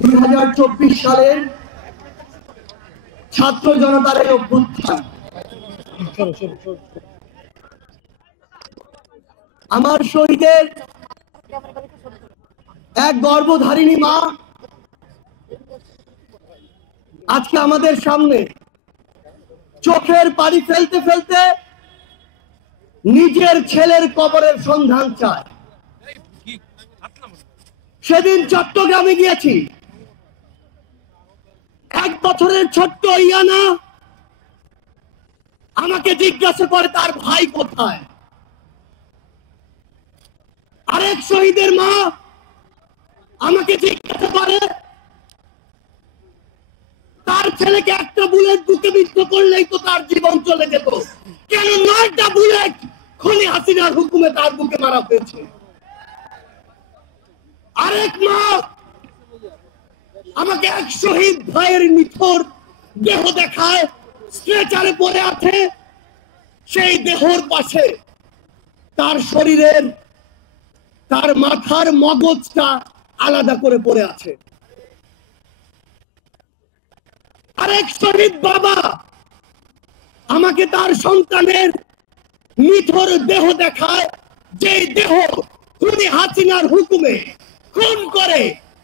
2024 সালের ছাত্র জনতার এই অভ্যুত্থান আমার শহীদের এক গর্ভধারিণী মা আজকে আমাদের সামনে চোখের পানি ফেলতে ফেলতে নিজের ছেলের কবরের সন্ধান চায়। সেদিন চট্টগ্রামে গিয়েছি, 1 বছরের ছোট্ট ইয়ানা আমাকে জিজ্ঞাসা করে তার ভাই কোথায়। আরেক শহীদের মা আমাকে জিজ্ঞাসা করে তার ছেলেকে একটা বুলেট বুকে বিদ্ধ করলেই তো তার জীবন চলে যেত, কেন 9টা বুলেট খুনি হাসিনার হুকুমে তার বুকে মারা হয়েছে। আরেক মা আমাকে এক শহীদ ভাইয়ের নিথর দেহ দেখায়, স্ট্রেচারে পড়ে আছে, সেই দেহর পাশে তার শরীরের তার মাথার মগজটা আলাদা করে পড়ে আছে। আরেক শহীদ বাবা আমাকে তার সন্তানের নিথর দেহ দেখায়, যে দেহ খুনি হাসিনার হুকুমে খুন করে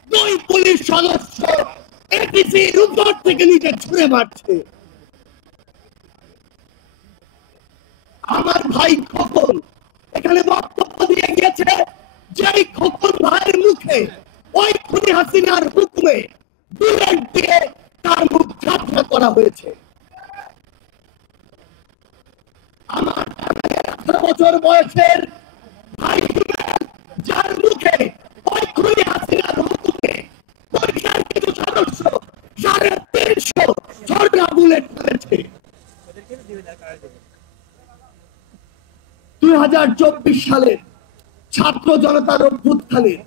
2 পুলিশ সদস্য এটিসির উপর থেকে নিচে ছুঁড়ে মারছে। আমার ভাই খোকন এখানে বক্তব্য দিয়ে গিয়েছে, যেই খোকন ভাইয়ের মুখে ওই খুনি হাসিনার হুকুমে বুলেট দিয়ে তার মুখ ঝাপসা করা হয়েছে। আমার 18 বছর বয়সের ভাই যার মুখে ওই খুনি হাসিনার হুকুমে পরিষদের কিছু সদস্য 350 ঝরনা বুলেট ফেলেছে। 2024 সালের ছাত্র জনতার অভ্যুত্থানের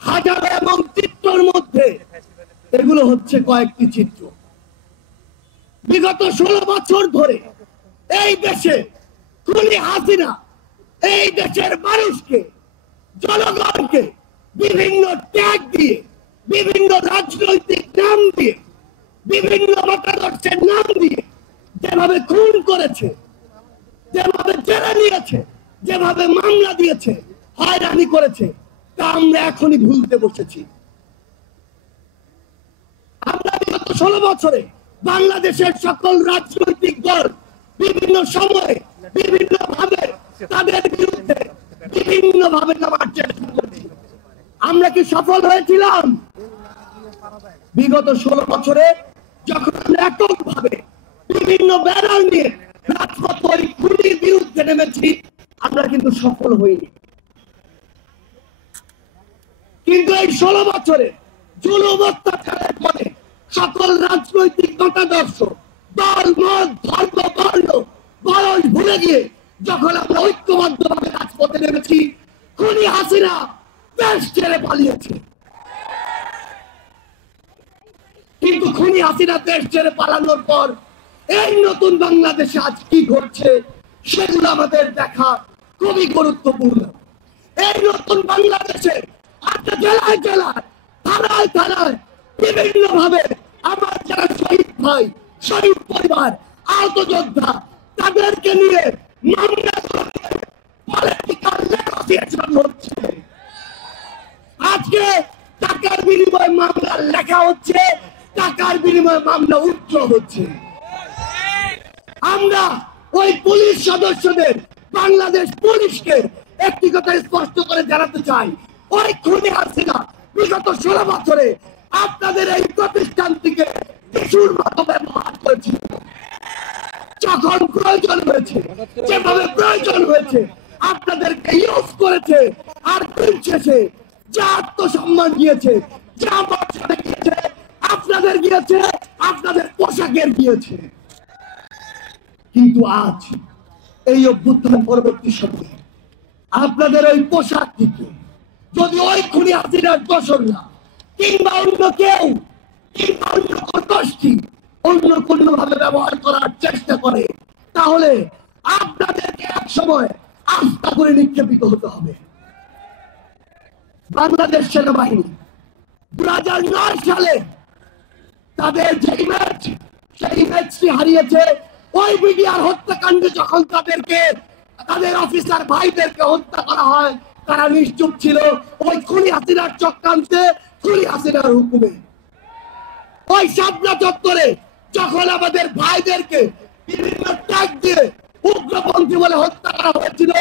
হাজার এবং চিত্রের মধ্যে এগুলো হচ্ছে কয়েকটি চিত্র। বিগত 16 বছর ধরে এই দেশে খুনি হাসিনা এই দেশের মানুষকে, জনগণকে বিভিন্ন ট্যাগ দিয়ে, বিভিন্ন রাজনৈতিক নাম দিয়ে, বিভিন্ন মতাদর্শের নাম দিয়ে যেভাবে খুন করেছে, যেভাবে জেলে নিয়েছে, যেভাবে মামলা দিয়েছে, হয়রানি করেছে, তা আমরা এখনই ভুলতে বসেছি। আমরা বিগত 16 বছরে বাংলাদেশের সকল রাজনৈতিক দল বিভিন্ন সময়ে বিভিন্ন ভাবে তাদের বিরুদ্ধে বিভিন্ন ভাবে নামার চেষ্টা করেছি। আমরা কি সফল হয়েছিলাম? বিগত 16 বছরে যখন আমরা এককভাবে বিভিন্ন ব্যানার নিয়ে রাজপথ ওই খুনির বিরুদ্ধে নেমেছি, আমরা কিন্তু সফল হইনি। কিন্তু এই 16 বছরে জুলুম অত্যাচারের পরে সকল রাজনৈতিক মতাদর্শ, দল, মত, ধর্ম, বর্ণ, বয়স ভুলে গিয়ে যখন আমরা ঐক্যবদ্ধভাবে রাজপথে নেমেছি, খুনি হাসিনা দেশ ছেড়ে পালিয়েছে। কিন্তু খুনি হাসিনা দেশ ছেড়ে পালানোর পর এই নতুন বাংলাদেশে আজ কি ঘটছে সেগুলো আমাদের দেখা খুবই গুরুত্বপূর্ণ। এই নতুন বাংলাদেশে একটা জেলায় জেলায়, থানায় থানায় বিভিন্ন ভাবে আমার যারা শহীদ ভাই, শহীদ পরিবার, আহত যোদ্ধা, তাদেরকে নিয়ে মামলা পলিটিক্যাল নেগোসিয়েশন হচ্ছে। আজকে টাকার বিনিময়ে মামলা লেখা হচ্ছে, টাকার বিনিময়ে মামলা উচ্চ হচ্ছে। আমরা ওই পুলিশ সদস্যদের, বাংলাদেশ পুলিশকে একটি কথা স্পষ্ট করে জানাতে চাই, ওই খুনি হাসিনা বিগত 16 বছরে আপনাদের এই প্রতিষ্ঠানটিকে শিশুর মতো ব্যবহার করেছিল। যখন প্রয়োজন হয়েছে, যেভাবে প্রয়োজন হয়েছে, আপনাদেরকে ইউজ করেছে। আর দিন শেষে যা আত্মসম্মান গিয়েছে, যা মর্যাদা গিয়েছে, আপনাদের গিয়েছে, আপনাদের পোশাকের গিয়েছে। কিন্তু আজ এই অভ্যুত্থান পরবর্তী সময়ে আপনাদের ওই পোশাক দিকে যদি ওই খুনি হাসিনার দোসররা কিংবা অন্য কেউ কিংবা অন্য গোষ্ঠী অন্য কোনো ভাবে ব্যবহার করার চেষ্টা করে, তাহলে আপনাদেরকে এক সময় আস্থা করে নিক্ষেপিত হতে হবে। বাংলাদেশ সেনাবাহিনী 2009 সালে তাদের যে ইমেজ, সেই ইমেজটি হারিয়েছে। ওই বিডিআর হত্যাকাণ্ডে যখন তাদেরকে, তাদের অফিসার ভাইদেরকে হত্যা করা হয়, তারা নিশ্চুপ ছিল ওই খুনি হাসিনার চক্রান্তে, খুনি হাসিনার হুকুমে। ওই শাপলা চত্বরে যখন আমাদের ভাইদেরকে বিভিন্ন ট্যাগ দিয়ে উগ্রপন্থী বলে হত্যা করা হয়েছিল,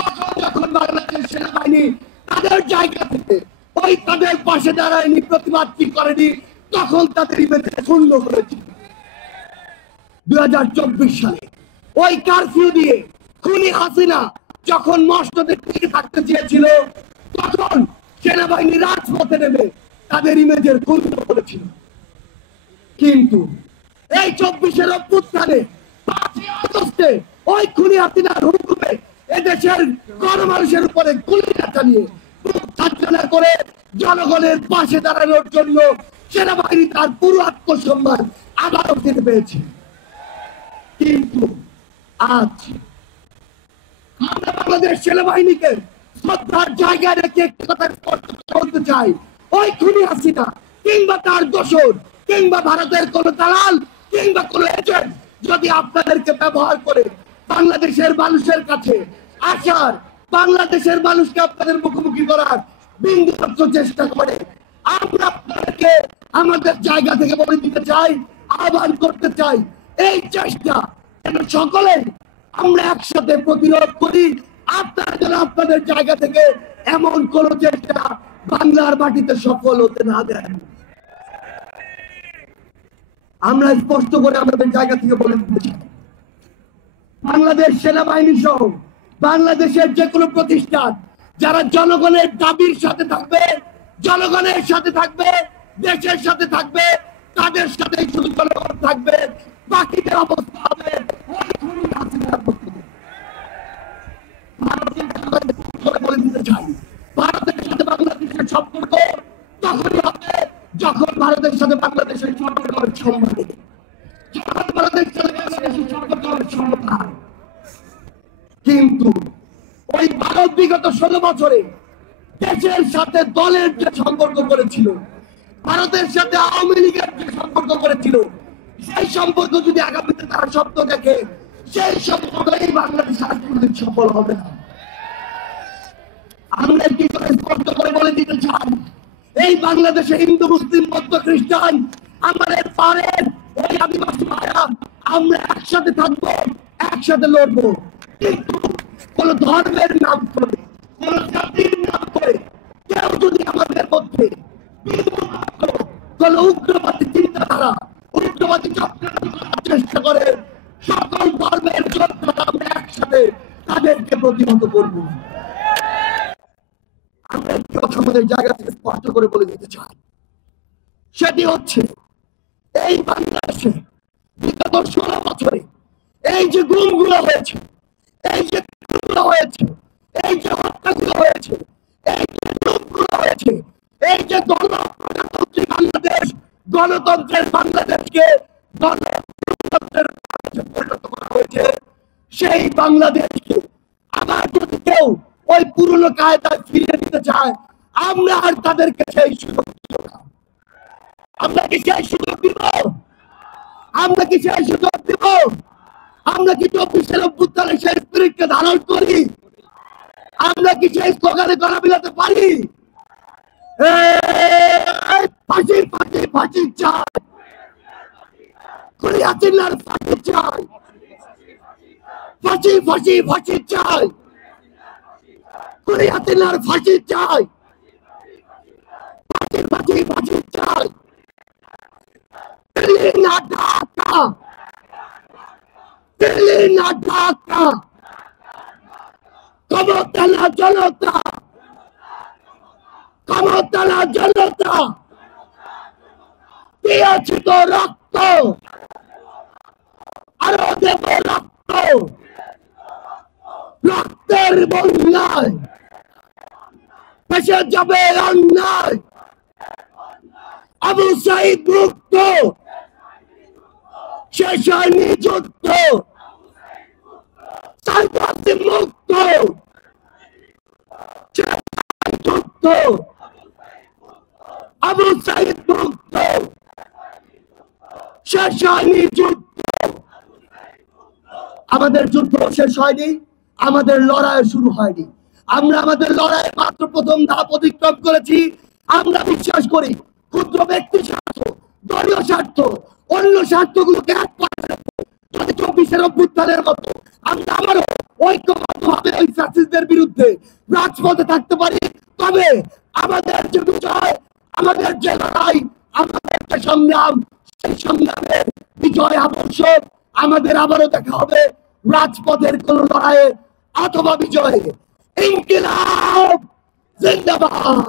তখন যখন বাংলাদেশের সেনাবাহিনী তাদের জায়গা থেকে ওই তাদের পাশে দাঁড়ায়নি, প্রতিবাদ করেনি, তখন তাদের ইমেজ শূন্য করেছিল। 2024 সালে ওই কারফিউ দিয়ে খুনি হাসিনা যখন মসনদে টিকে থাকতে চেয়েছিল, তখন সেনাবাহিনী রাজপথে নেমে তাদের ইমেজের ক্ষুণ্ণ করেছিল। কিন্তু এই 24-এর অভ্যুত্থানে 5ই আগস্টে ওই খুনি হাসিনার হুকুমে এদেশের গণমানুষের উপরে গুলি চালিয়ে চালনা করে জনগণের পাশে দাঁড়ানোর জন্য সেনাবাহিনী তার পুরো আত্মসম্মান আবারও ফিরে পেয়েছে। কিন্তু আজ আমরা বাংলাদেশ সেনাবাহিনীকে শ্রদ্ধার জায়গায় রেখে একটি কথা স্পষ্ট করতে চাই, ওই খুনি হাসিনা কিংবা তার দোসর কিংবা ভারতের কোন দালাল কিংবা কোন এজেন্ট যদি আপনাদেরকে ব্যবহার করে বাংলাদেশের মানুষের কাছে আসার, বাংলাদেশের মানুষকে আপনাদের মুখোমুখি করার বিন্দুমাত্র চেষ্টা করে, আমরা আপনাদেরকে আমাদের জায়গা থেকে বলে দিতে চাই, আহ্বান করতে চাই, এই চেষ্টা যেন সকলে আমরা একসাথে প্রতিরোধ করি। আপনারা যেন আপনাদের জায়গা থেকে এমন কোন চেষ্টা বাংলার মাটিতে সফল হতে না দেন। আমরা স্পষ্ট করে আমাদের জায়গা থেকে বলে দিতে চাই, বাংলাদেশ সেনাবাহিনী সহ বাংলাদেশের যে কোনো প্রতিষ্ঠান যারা জনগণের দাবির সাথে থাকবে, জনগণের সাথে থাকবে, দেশের সাথে থাকবে, তাদের সাথে শুধু জনগণ থাকবে, বাকিদের অবস্থা হবে ওই খুনি হাসিনার মতো। বলে দিতে চাই, ভারতের সাথে বাংলাদেশের সম্পর্ক তখনই হবে যখন ভারতের সাথে বাংলাদেশের সম্পর্ক সম্মানে, যখন ভারতের সাথে বাংলাদেশের সম্পর্ক সম্মান। কিন্তু ওই ভারত বিগত 16 বছরে দেশের সাথে দলের যে সম্পর্ক করেছিল, ভারতের সাথে আওয়ামী লীগের যে সম্পর্ক করেছিল, সেই সম্পর্ক যদি আগামীতে তারা স্বপ্ন দেখে, সেই সম্পর্ক এই বাংলাদেশ আজ পর্যন্ত সফল হবে না। আমরা কি করে স্পষ্ট করে বলে দিতে চাই, এই বাংলাদেশে হিন্দু মুসলিম বৌদ্ধ খ্রিস্টান আমাদের পারের ওই আদিবাসী ভাইরা আমরা একসাথে থাকবো, একসাথে লড়বো। কিন্তু কোন ধর্মের নাম করে, কোন জাতির নাম করে কেউ যদি আমাদের মধ্যে কোন উগ্রবাদী চিন্তাধারা, উগ্রবাদী চক্রান্ত করার চেষ্টা করে, সকল ধর্মের যোদ্ধারা আমরা একসাথে তাদেরকে প্রতিহত করব। আমরা আমাদের জায়গা থেকে স্পষ্ট করে বলে দিতে চাই, সেটি হচ্ছে এই বাংলাদেশে বিগত 16 বছরে এই যে গুমগুলো হয়েছে, এই যে হয়েছে, এই যে হত্যাগুলো হয়েছে, এই যে লুটগুলো হয়েছে, এই যে গণপ্রজাতন্ত্রী বাংলাদেশ, গণতন্ত্রের বাংলাদেশকে গণতন্ত্রের পরিণত করা হয়েছে, সেই বাংলাদেশকে আবার যদি কেউ ওই পুরনো কায়দায় ফিরিয়ে দিতে চায়, আমরা আর তাদেরকে সেই সুযোগ দিব না। আমরা কি সেই সুযোগ দিব? আমরা কি সেই সুযোগ দিব? আমরা কি 24-এর অভ্যুত্থানের সেই স্পিরিটকে ধারণ করি? আমরা কি সেই স্লোগানে গলা মিলাতে পারি? ফাঁসি ফাঁসি ফাঁসি চাই, খুনি হাসিনার ফাঁসি চাই, ফাঁসি ফাঁসি ফাঁসি চাই, খুনি হাসিনার ফাঁসি চাই, ফাঁসি ফাঁসি ফাঁসি চাই। দিল্লি না ঢাকা, দিল্লি না ঢাকা, ক্ষমতা না জনতা, ক্ষমতা না জনতা, দিয়েছি তো রক্ত, আরো দেব রক্ত, রক্তের বন্যায় ভেসে যাবে অন্যায়। আবু সাইদ মুক্ত, শেষ হয়নি যুদ্ধ, সন্ত্রাসী মুক্ত, যুদ্ধ আবু সাইদ মুক্ত, শেষ হয়নি যুদ্ধ। আমাদের যুদ্ধ শেষ হয়নি, আমাদের লড়াই শুরু হয়নি। আমরা আমাদের লড়াই মাত্র প্রথম ধাপ অতিক্রম করেছি। আমরা বিশ্বাস করি ক্ষুদ্র ব্যক্তি স্বার্থ, দলীয় স্বার্থ, অন্য স্বার্থগুলোকে এক পাশে রেখে যদি 24-এর অভ্যুত্থানের মতো আমরা আবারও ঐক্যবদ্ধভাবে ওই ফ্যাসিস্টদের বিরুদ্ধে রাজপথে থাকতে পারি, তবে আমাদের যে বিজয়, আমাদের যে লড়াই, আমাদের যে সংগ্রাম, সেই সংগ্রামের বিজয় আবশ্যক। আমাদের আবারও দেখা হবে রাজপথের কোন লড়াইয়ে অথবা বিজয়ে। ইনকিলাব জিন্দাবাদ।